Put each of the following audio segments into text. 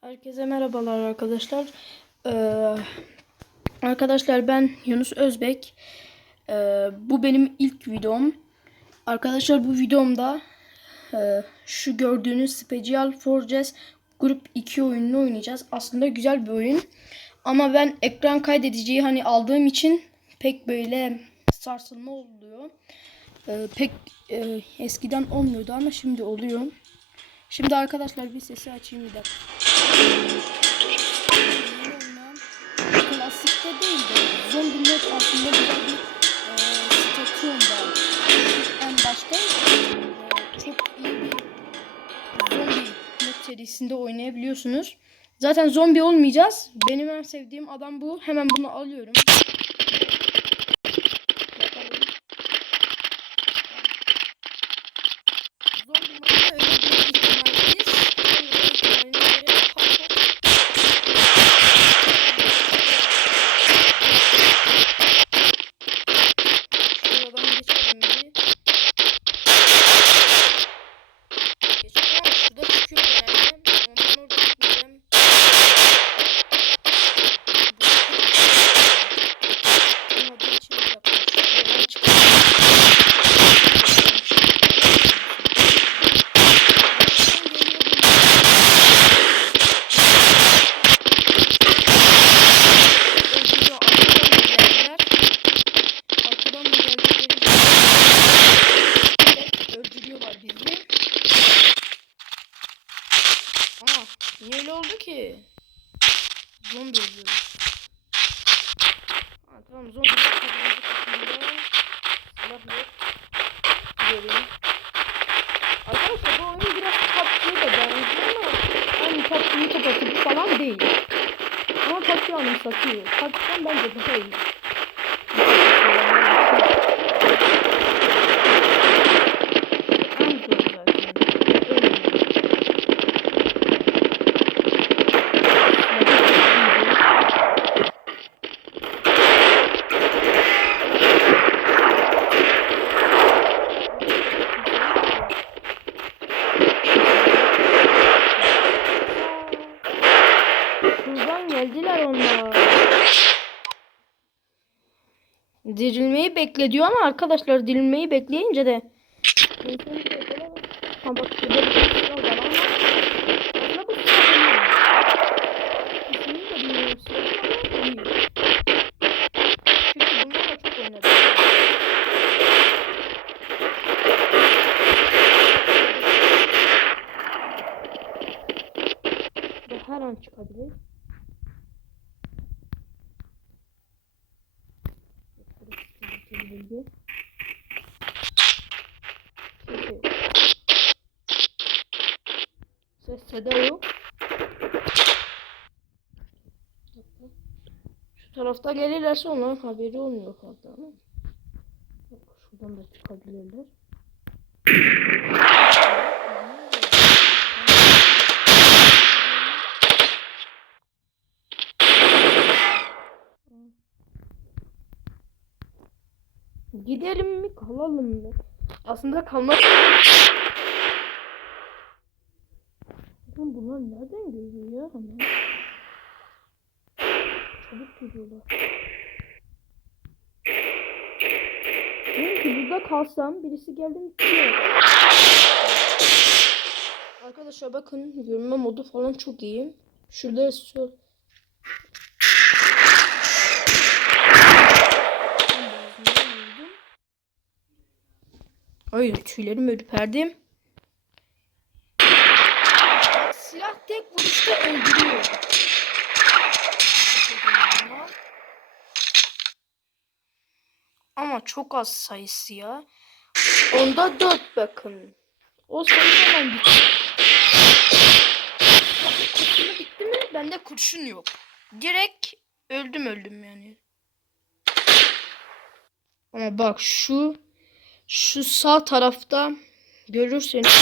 Herkese merhabalar arkadaşlar. Ee, arkadaşlar ben Yunus Özbek. Ee, bu benim ilk videom. Arkadaşlar bu videomda e, şu gördüğünüz Special Forces Grup 2 oyununu oynayacağız. Aslında güzel bir oyun. Ama ben ekran kaydediciyi hani aldığım için pek böyle sarsılma oluyor. Ee, pek e, eskiden olmuyordu ama şimdi oluyor. Şimdi arkadaşlar bir sesi açayım bir dakika. Klasikte değil de zombi mod aslında güzel bir e. En başta e, çok iyi bir zombi mod serisinde oynayabiliyorsunuz. Zaten zombi olmayacağız. Benim en sevdiğim adam bu. Hemen bunu alıyorum. Bakalım. Zombi modu öldürme ihtimaliniz öldürme ihtimaline göre daha çok. Şuradan geçelim bir. Geçelim ama şurada çıkıyor genelde. Ondan orada gitmeyeceğim. Olmadığı için bir dakika. Şuradan çıkalım. Öldürüyor. Arkadan da geldiler. Arkadan da geldikleri için öldürüyorlar bizi. Aa, niye öyle oldu ki? Zombi öldürüyoruz. Ha, tamam zombi kazandı kısmında. Silah yok. Gidelim. Arkadaşlar bu oyun biraz PUBG'ye de benziyor ama aynı PUBG'yi kapatıp falan değil. PUBG anımsatıyor. PUBG'den bence daha iyi. En zor zaten. Öyle. Şuradan geldiler onlar. Dirilmeyi beklediyor ama arkadaşlar dirilmeyi bekleyince de Ha bak şurada bir silah var ama aslında bu silah değil. İsmini de bilmiyorum silahın ama iyi. Çünkü bunlarla çok oynadım. Ve her an çıkabilir. Burası bölge. Çünkü Ses seda yok. Şu tarafta gelirlerse onların haberi olmuyor. Bak, Şuradan da çıkabilirler. Gidelim mi kalalım mı? Aslında kalmak bunlar nereden geliyor ya hemen? Çabuk geliyorlar. Diyorum ki burada kalsam birisi geldi mi. Arkadaşlar bakın görünme modu falan çok iyi. Şurada şu Ay tüylerimi ürperdim. Silah tek vuruşta öldürüyor. Ama çok az sayısı ya. Onda dört bakın. O sayı hemen bitti. Kurşunu bitti mi? Bende kurşun yok. Direkt öldüm öldüm yani. Ama bak şu şu sağ tarafta görürseniz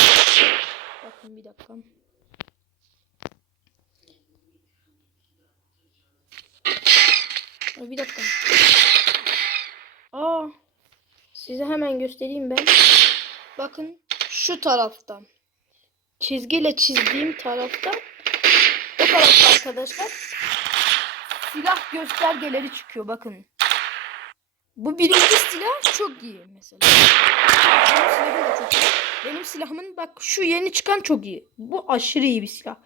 bakın bir dakika. Bir dakika. Aa, size hemen göstereyim ben. Bakın şu taraftan. Çizgiyle çizdiğim tarafta o tarafta arkadaşlar silah göstergeleri çıkıyor bakın. Bu birinci silah çok iyi mesela. Benim silahım da çok iyi. Benim silahımın bak şu yeni çıkan çok iyi. Bu aşırı iyi bir silah.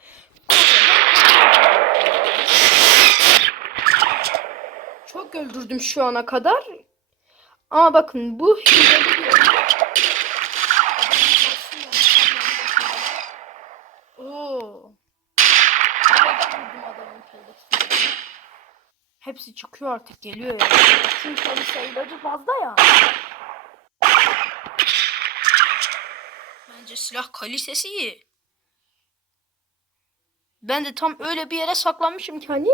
Çok öldürdüm şu ana kadar. Ama bakın bu hileli Hepsi çıkıyor artık geliyor ya. Çünkü tabii sayıları fazla ya. Bence silah kalitesi iyi. Ben de tam öyle bir yere saklanmışım ki hani.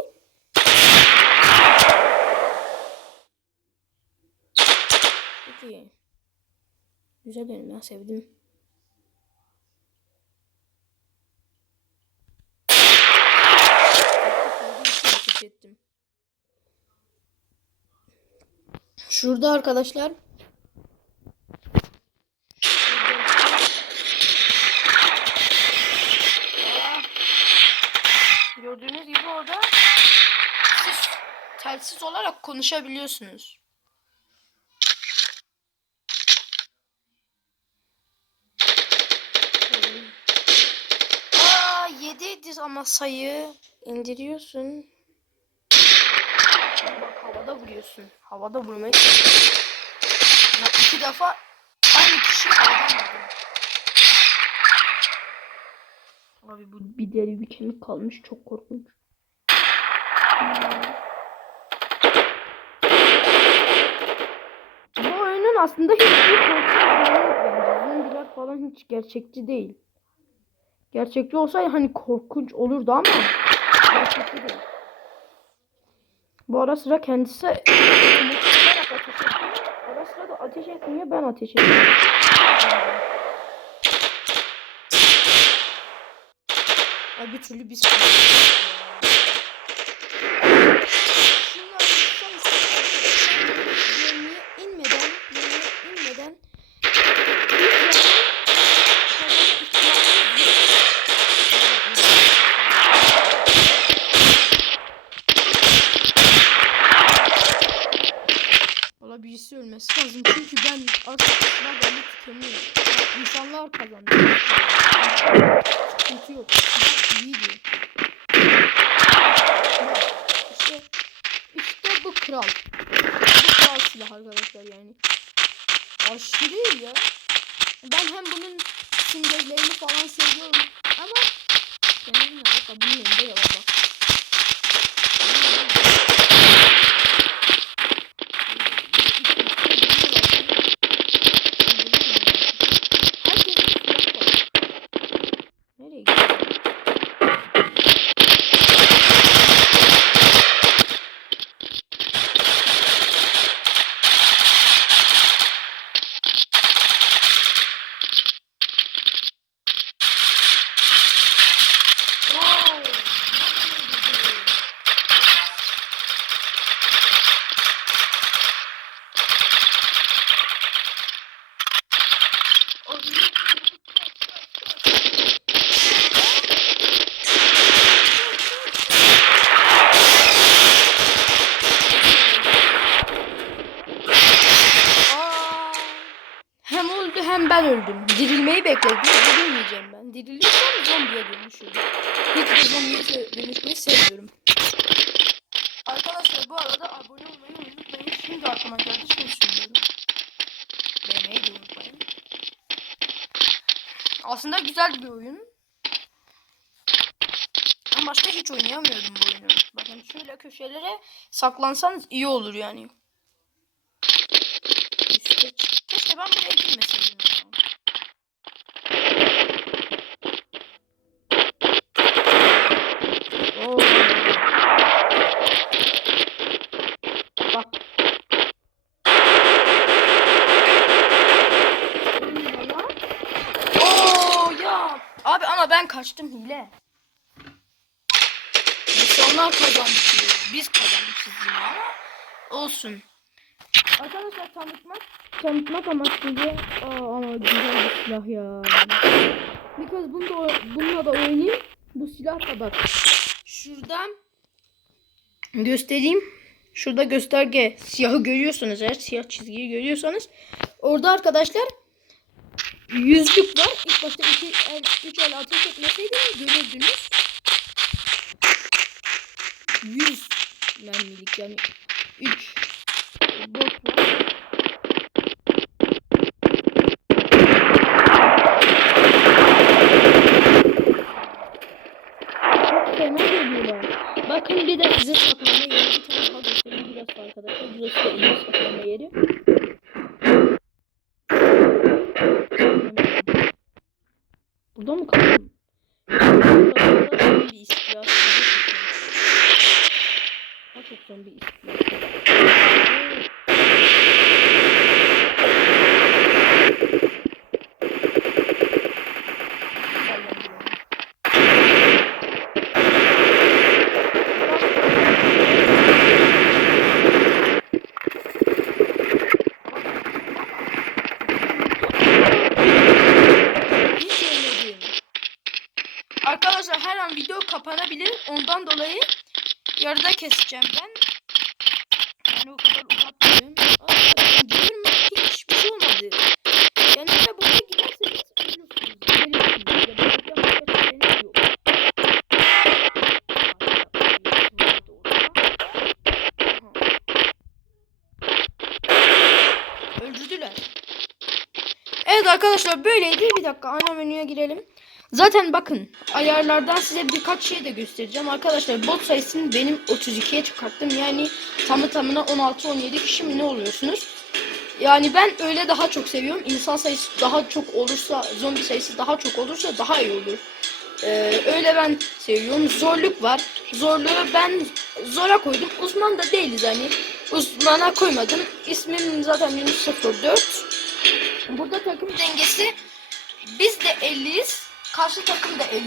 İyi. Güzel benim ben sevdim. Hareket Şurada arkadaşlar. Gördüğünüz gibi orada siz telsiz olarak konuşabiliyorsunuz. Aa 7 ama sayı indiriyorsun. Bak havada vuruyorsun. Havada vurmayı Ya iki defa aynı kişi. Abi bu bir deri bir kemik kalmış çok korkunç. Bu oyunun aslında hiçbir korku yanı yok bence. Zombiler falan hiç gerçekçi değil. Gerçekçi olsaydı hani korkunç olurdu ama gerçekçi değil. Bu ara sıra kendisi. Ara sıra da ateş etmiyor ben ateş ediyorum. Ay bir türlü biz Şunlar son yemeğe inmeden yemeğe inmeden biz yani kazanma ihtimalimiz yok. Valla birisi ölmesi lazım çünkü ben artık silah bende tükeniyor. İnsanlar kazandı. Sıkıntı yok. İyiydi. İşte, işte bu kral. Bu kral silah arkadaşlar yani. Aşırı ya. Ben hem bunun simgelerini falan seviyorum ama benim ya bak bunun yanında ya bak. Nereye gidiyor? Wow! Aa, Hem öldü hem ben öldüm. Dirilmeyi bekledim. Dirilmeyeceğim ben. Dirilirsem zombiye dönüşürüm. Hiç de zombiye dönüşmeyi sevmiyorum. Arkadaşlar bu arada abone olmayı unutmayın. Şimdi aklıma geldi şunu söylüyorum. Beğenmeyi de unutmayın. Aslında güzel bir oyun. Ama başka hiç oynayamıyordum bu oyunu. Bakın şöyle köşelere saklansanız iyi olur yani. Üste Keşke ben buraya girmeseydim. ya. Oo. Bak. Oo ya. Abi ama ben kaçtım hile. İnsanlar kazanmış. diyor. Biz kazanmışız yine ama olsun. Arkadaşlar tanıtmak tanıtmak amaçlı Aa ama güzel bir silah ya. Because bunu da, bununla da oynayayım. Bu silah da bak. Şurada göstereyim. Şurada gösterge siyahı görüyorsanız eğer siyah çizgiyi görüyorsanız orada arkadaşlar yüzlük var. İlk başta iki el, üç el ateş etmeseydi görürdünüz. 100 mermilik yani 3 bot var. Çok fena geliyorlar. Bakın bir de size saklama yeri bir tane daha göstereyim. Burası arkadaşlar. Burası da iyi saklama yeri. Burada mı kaldım? Burada zombi istiyor. Daha çok zombi istiyor. Arkadaşlar her an video kapanabilir. Ondan dolayı yarıda keseceğim ben. Yani o kadar uzatmıyorum. Görme hiçbir şey olmadı. Yani eğer buraya giderseniz. Öldürdüler. Evet arkadaşlar böyleydi. Bir dakika ana menüye girelim. Zaten bakın ayarlardan size birkaç şey de göstereceğim. Arkadaşlar bot sayısını benim 32'ye çıkarttım. Yani tamı tamına 16-17 kişi mi ne oluyorsunuz? Yani ben öyle daha çok seviyorum. İnsan sayısı daha çok olursa, zombi sayısı daha çok olursa daha iyi olur. Ee, öyle ben seviyorum. Zorluk var. Zorluğu ben zora koydum. Uzman da değiliz hani. Uzmana koymadım. İsmim zaten Yunus 04. Burada takım dengesi biz de 50'yiz. Karşı takım da 50.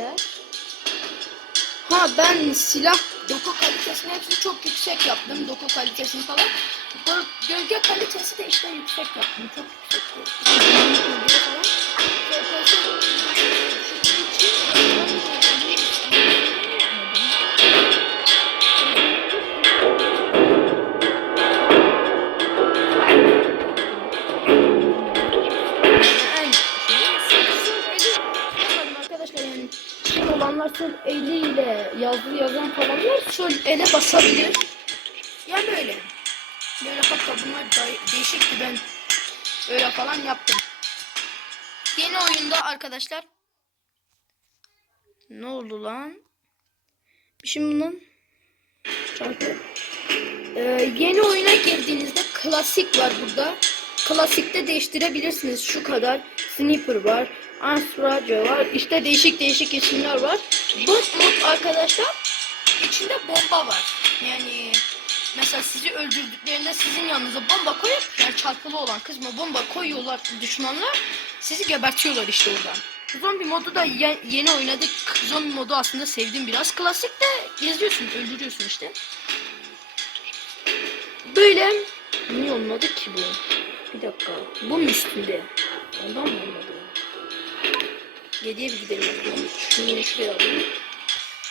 Grafikler. Ha ben silah doku kalitesini hepsini çok yüksek yaptım. Doku kalitesini falan. Gö- Gölge kalitesi de işte yüksek yaptım. Çok yüksek. Gölge yazılı yazan falanlar sol ele basabilir. Yani böyle. Böyle hatta bunlar da- değişikti ben öyle falan yaptım. Yeni oyunda arkadaşlar ne oldu lan? Şimdi bunun çarpı. Ee, yeni oyuna girdiğinizde klasik var burada. Klasikte değiştirebilirsiniz. Şu kadar. Sniper var. Ansraca var. İşte değişik değişik isimler var. Bu mod arkadaşlar içinde bomba var. Yani mesela sizi öldürdüklerinde sizin yanınıza bomba koyup yani çarpılı olan kısma bomba koyuyorlar düşmanlar. Sizi gebertiyorlar işte oradan. Zombi modu da ye- yeni oynadık. Zombi modu aslında sevdim biraz. Klasikte geziyorsun, öldürüyorsun işte. Böyle niye olmadı ki bu? Bir dakika. Bu mu üstünde? Ondan mı olmadı? Geriye bir gidelim.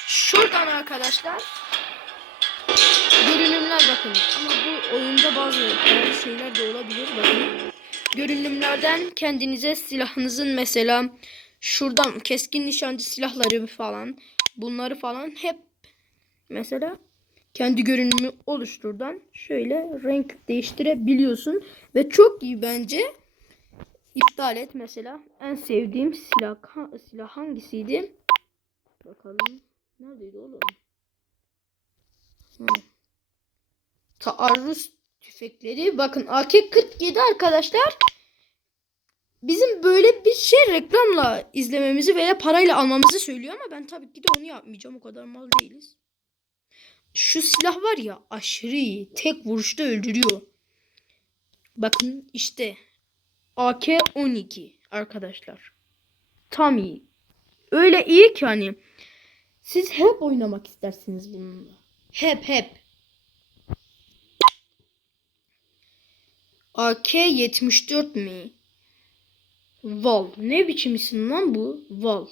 Şuradan arkadaşlar görünümler bakın. Ama bu oyunda bazı şeyler de olabilir. Bakın. Görünümlerden kendinize silahınızın mesela şuradan keskin nişancı silahları falan bunları falan hep mesela kendi görünümü oluşturdan şöyle renk değiştirebiliyorsun ve çok iyi bence. İptal et mesela. En sevdiğim silah silah hangisiydi? Bakalım. Neredeydi oğlum? Ha. Taarruz tüfekleri. Bakın AK-47 arkadaşlar. Bizim böyle bir şey reklamla izlememizi veya parayla almamızı söylüyor ama ben tabii ki de onu yapmayacağım. O kadar mal değiliz. Şu silah var ya aşırı iyi. Tek vuruşta öldürüyor. Bakın işte AK-12 arkadaşlar. Tam iyi. Öyle iyi ki hani siz hep oynamak istersiniz bununla. Hep hep. AK-74 mi? Val. Ne biçim isim lan bu? Val.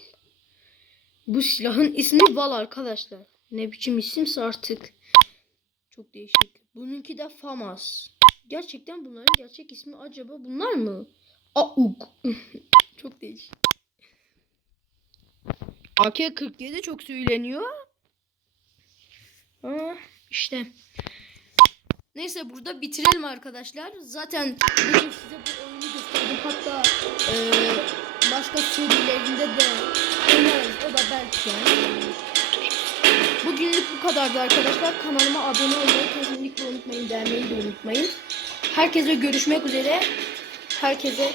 Bu silahın ismi Val arkadaşlar. Ne biçim isimse artık. Çok değişik. Bununki de Famas. Gerçekten bunların gerçek ismi acaba bunlar mı? AUG. çok değişik. AK-47 çok söyleniyor. Aa, işte. Neyse burada bitirelim arkadaşlar. Zaten bugün size bu oyunu gösterdim. Hatta eee, başka serilerinde de oynarız. O da belki. Bugünlük bu kadardı arkadaşlar. Kanalıma abone olmayı kesinlikle unutmayın. Beğenmeyi de unutmayın. Herkese görüşmek üzere. Herkese